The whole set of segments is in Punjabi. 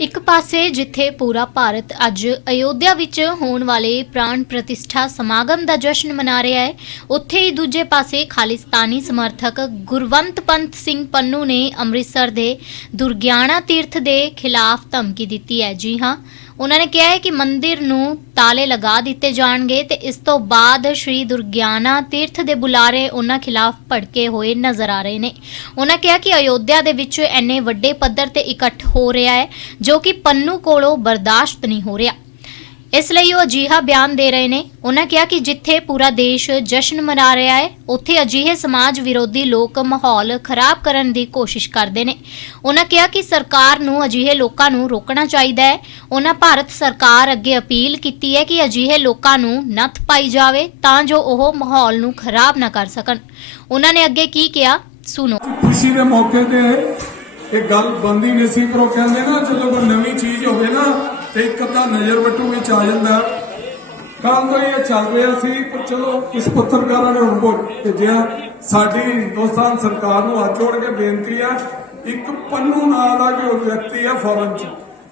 ਇੱਕ ਪਾਸੇ ਜਿੱਥੇ ਪੂਰਾ ਭਾਰਤ ਅੱਜ ਅਯੋਧਿਆ ਵਿੱਚ ਹੋਣ ਵਾਲੇ ਪ੍ਰਾਣ ਪ੍ਰਤਿਸ਼ਠਾ ਸਮਾਗਮ ਦਾ ਜਸ਼ਨ ਮਨਾ ਰਿਹਾ ਹੈ, ਉੱਥੇ ਹੀ ਦੂਜੇ ਪਾਸੇ ਖਾਲਿਸਤਾਨੀ ਸਮਰਥਕ ਗੁਰਵੰਤ ਪੰਤ ਸਿੰਘ ਪੰਨੂ ਨੇ ਅੰਮ੍ਰਿਤਸਰ ਦੇ ਦੁਰਗਿਆਣਾ ਤੀਰਥ ਦੇ ਖਿਲਾਫ ਧਮਕੀ ਦਿੱਤੀ ਹੈ। ਜੀ ਹਾਂ ਉਹਨਾਂ ਨੇ ਕਿਹਾ ਹੈ ਕਿ ਮੰਦਿਰ ਨੂੰ ਤਾਲੇ ਲਗਾ ਦਿੱਤੇ ਜਾਣਗੇ ਤੇ ਇਸ ਤੋਂ ਬਾਅਦ ਸ਼੍ਰੀ ਦੁਰਗਿਆਨਾ ਤੀਰਥ ਦੇ ਬੁਲਾਰੇ ਉਹਨਾਂ ਖਿਲਾਫ ਭੜਕੇ ਹੋਏ ਨਜ਼ਰ ਆ ਰਹੇ ਨੇ। ਉਹਨਾਂ ਕਿਹਾ ਕਿ ਅਯੋਧਿਆ ਦੇ ਵਿੱਚ ਐਨੇ ਵੱਡੇ ਪੱਧਰ ਤੇ ਇਕੱਠ ਹੋ ਰਿਹਾ ਹੈ, ਜੋ ਕਿ ਪੰਨੂ ਕੋਲੋਂ ਬਰਦਾਸ਼ਤ ਨਹੀਂ ਹੋ ਰਿਹਾ। ਇਸ ਲਈ ਉਹ ਅਜੀਹਾ ਬਿਆਨ ਦੇ ਰਹੇ ਨੇ। ਉਹਨਾਂ ਕਿਹਾ ਕਿ ਜਿੱਥੇ ਪੂਰਾ ਦੇਸ਼ ਜਸ਼ਨ ਮਨਾ ਰਿਹਾ ਹੈ, ਉੱਥੇ ਅਜਿਹੇ ਸਮਾਜ ਵਿਰੋਧੀ ਲੋਕ ਮਾਹੌਲ ਖਰਾਬ ਕਰਨ ਦੀ ਕੋਸ਼ਿਸ਼ ਕਰਦੇ ਨੇ। ਉਹਨਾਂ ਕਿਹਾ ਕਿ ਸਰਕਾਰ ਨੂੰ ਅਜਿਹੇ ਲੋਕਾਂ ਨੂੰ ਰੋਕਣਾ ਚਾਹੀਦਾ ਹੈ। ਉਹਨਾਂ ਭਾਰਤ ਸਰਕਾਰ ਅੱਗੇ ਅਪੀਲ ਕੀਤੀ ਹੈ ਕਿ ਅਜਿਹੇ ਲੋਕਾਂ ਨੂੰ ਨੱਥ ਪਾਈ ਜਾਵੇ ਤਾਂ ਜੋ ਉਹ ਮਾਹੌਲ ਨੂੰ ਖਰਾਬ ਨਾ ਕਰ ਸਕਣ। ਉਹਨਾਂ ਨੇ ਅੱਗੇ ਕੀ ਕਿਹਾ? ਸੁਣੋ। ਖੁਸ਼ੀ ਦੇ ਮੌਕੇ ਤੇ ਇਹ ਗੱਲ ਬੰਦੀ ਨਹੀਂ ਸੀ, ਪਰ ਉਹ ਕਹਿੰਦੇ ਨਾ ਜਦੋਂ ਕੋਈ ਨਵੀਂ ਚੀਜ਼ ਹੋਵੇ ਨਾ ਤੇ ਇੱਕ ਅੱਧਾ ਨਜ਼ਰ ਵਟੂ ਵਿੱਚ ਆ ਜਾਂਦਾ। ਕੱਲ ਤੋਂ ਇਹ ਚੱਲ ਰਿਹਾ ਸੀ ਪਰ ਚਲੋ ਕੁਝ ਪੱਤਰਕਾਰਾਂ ਨੇ ਹੁਣ ਭੇਜਿਆ। ਸਾਡੀ ਹਿੰਦੁਸਤਾਨ ਸਰਕਾਰ ਨੂੰ ਹੱਥ ਜੋੜ ਕੇ ਬੇਨਤੀ ਆ, ਇੱਕ ਪੰਨੂ ਨਾਂ ਦਾ ਜੋ ਵਿਅਕਤੀ ਆ ਫੌਰਨ ਚ,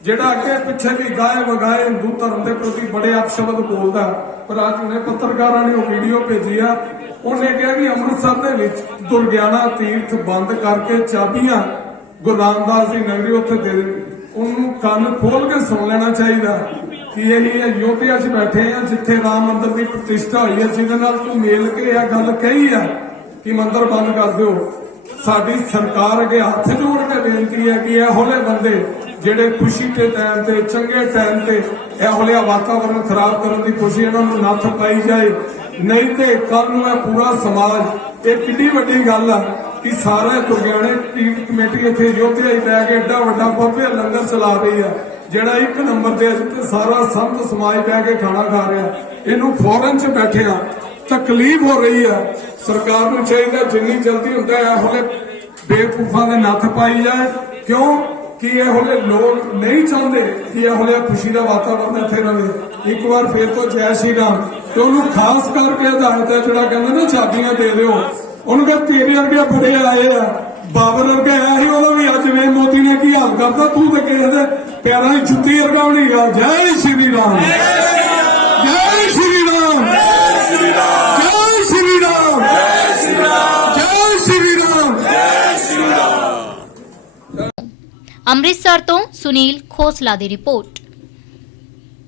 ਜਿਹੜਾ ਅੱਗੇ ਪਿੱਛੇ ਵੀ ਗਾਏ ਵਗਾਏ ਹਿੰਦੂ ਧਰਮ ਦੇ ਪ੍ਰਤੀ ਬੜੇ ਅਪਸ਼ਬਦ ਬੋਲਦਾ ਪਰ ਅੱਜ ਉਹਨੇ ਪੱਤਰਕਾਰਾਂ ਨੇ ਉਹ ਵੀਡੀਓ ਭੇਜੀ ਆ। ਉਹਨੇ ਕਿਹਾ ਕਿ ਅੰਮ੍ਰਿਤਸਰ ਦੇ ਵਿੱਚ ਦੁਰਗਿਆਨਾ ਤੀਰਥ ਬੰਦ ਕਰਕੇ ਚਾਬੀਆਂ ਗੁਰੂ ਰਾਮਦਾਸ ਦੀ ਨਗਰੀ ਉੱਥੇ ਦੇ ਉਹਨੂੰ ਕੰਨ ਖੋਲ ਕੇ ਸੁਣ ਲੈਣਾ ਚਾਹੀਦਾ ਕਿ ਇਹ ਅਯੋਧਿਆ 'ਚ ਬੈਠੇ ਆ, ਜਿੱਥੇ ਰਾਮ ਮੰਦਿਰ ਦੀ ਪ੍ਰਤਿਸ਼ਠਾ ਹੋਈ ਹੈ ਜਿਹਦੇ ਨਾਲ ਤੂੰ ਮੇਲ ਕੇ ਇਹ ਗੱਲ ਕਹੀ ਆ ਕਿ ਮੰਦਿਰ ਬੰਦ ਕਰ ਦਿਓ। ਸਾਡੀ ਸਰਕਾਰ ਅੱਗੇ ਹੱਥ ਜੋੜ ਕੇ ਬੇਨਤੀ ਹੈ ਕਿ ਇਹੋ ਜਿਹੇ ਬੰਦੇ ਜਿਹੜੇ ਖੁਸ਼ੀ ਦੇ ਟਾਈਮ ਤੇ, ਚੰਗੇ ਟਾਈਮ ਤੇ ਇਹੋ ਜਿਹਾ ਵਾਤਾਵਰਣ ਖਰਾਬ ਕਰਨ ਦੀ ਕੋਸ਼ਿਸ਼ ਇਹਨਾਂ ਨੂੰ ਨੱਥ ਪਾਈ ਜਾਏ। ਨਹੀਂ ਤੇ ਕੱਲ ਨੂੰ ਇਹ ਪੂਰਾ ਸਮਾਜ, ਇਹ ਕਿੰਨੀ ਵੱਡੀ ਗੱਲ ਆ ਕਿ ਸਾਰੇ ਦੁਰਗਿਆਣੇ ਤੀਰਥ ਕਮੇਟੀ ਇੱਥੇ ਯੋਧਿਆ ਹੀ ਲੈ ਕੇ ਏਡਾ ਵੱਡਾ ਭव्य ਲੰਗਰ ਚਲਾ ਰਹੀ ਆ। ਜਿਹੜਾ ਇੱਕ ਨੰਬਰ ਤੇ ਸਾਰਾ ਸੰਤ ਸਮਾਜ ਬਹਿ ਕੇ ਖਾਣਾ ਖਾ ਰਿਹਾ। ਇਹਨੂੰ ਫੋਰਨ 'ਚ ਬੈਠੇ ਤਕਲੀਫ ਹੋ ਰਹੀ ਆ। ਸਰਕਾਰ ਨੂੰ ਚਾਹੀਦਾ ਜਿੰਨੀ ਜਲਦੀ ਹੁੰਦਾ ਹੈ ਇਹੋ ਜਿਹੇ ਦੇ ਨੱਥ ਪਾਈ ਜਾਏ। ਕਿਉਂ? ਕਿ ਇਹੋ ਜਿਹੇ ਲੋਕ ਨਹੀਂ ਚਾਹੁੰਦੇ ਕਿ ਇਹੋ ਜਿਹਾ ਖੁਸ਼ੀ ਦਾ ਵਾਤਾਵਰਨ ਇੱਥੇ ਰਹੇ ਇੱਕ ਵਾਰ ਫੇਰ ਤੋਂ ਜੈ ਸ਼੍ਰੀ ਰਾਮ। ਤੇ ਉਹਨੂੰ ਖਾਸ ਕਰਕੇ ਹਦਾਇਤ ਹੈ ਜਿਹੜਾ ਕਹਿੰਦਾ ਨਾ, ਚਾਬੀਆਂ ਦੇ ਦਿਓ। ਉਹਨੂੰ ਕਹ ਤੇਰੇ ਵਰਗੇ ਬੜੇ ਆਏ ਆ। ਬਾਬਰ ਵਰਗਾ ਆਇਆ ਸੀ ਉਹਦਾ ਵੀ ਅੱਜ ਵੇ ਮੋਦੀ ਨੇ ਕੀ ਹਾਲ ਕਰਤਾ ਤੂੰ ਤੇ ਕਿਸੇ ਦੇ ਪੈਰਾਂ 'ਚ ਜੁੱਤੀ ਵਰਗਾਉਣੀ ਆ ਜੈ ਸ਼੍ਰੀ ਰਾਮ। ਜੈ ਸ਼੍ਰੀ ਰਾਮ। ਜੈ ਸ਼੍ਰੀ ਰਾਮ। ਜੈ ਸ਼੍ਰੀ ਰਾਮ। ਜੈ ਸ਼੍ਰੀ ਰਾਮ। ਅੰਮ੍ਰਿਤਸਰ ਤੋਂ ਸੁਨੀਲ ਖੋਸਲਾ ਦੀ ਰਿਪੋਰਟ।